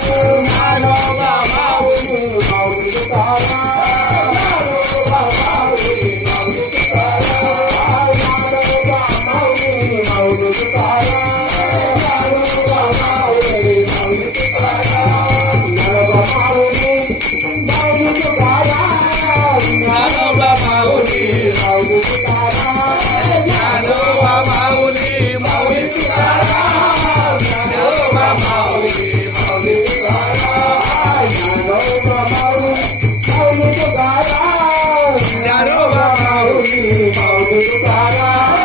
Dnyanoba Mauli Mauli Tukaram Dnyanoba Mauli Mauli Tukaram Dnyanoba Mauli Mauli Tukaram Dnyanoba Mauli Mauli Tukaram Dnyanoba Mauli Mauli Tukaram Dnyanoba Mauli Mauli Tukaram Dnyanoba Mauli Mauli Tukaram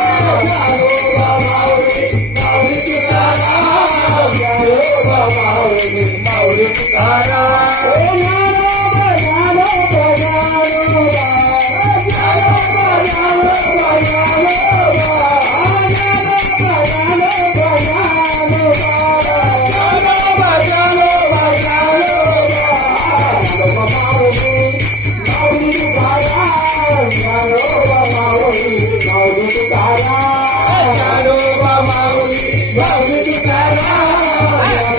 Dnyanoba Mauli Mauli Tukaram Dnyanoba Mauli Mauli Tukaram Dnyanoba Mauli Mauli Tukaram Dnyanoba Mauli Mauli Tukaram Dnyanoba Mauli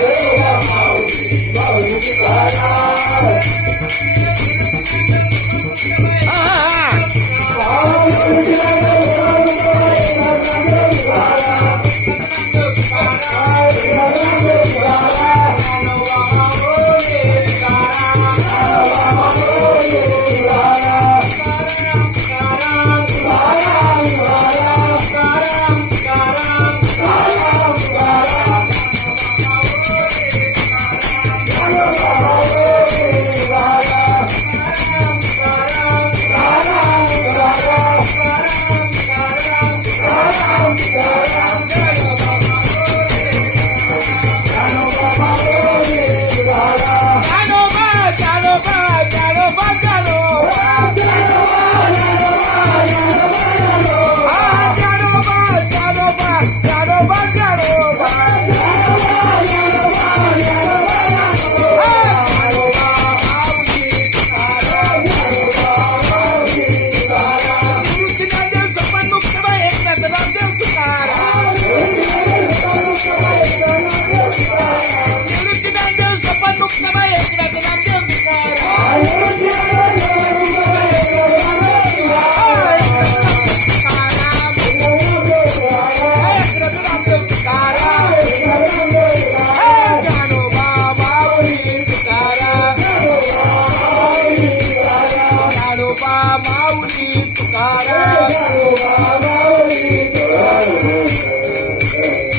Mauli Tukaram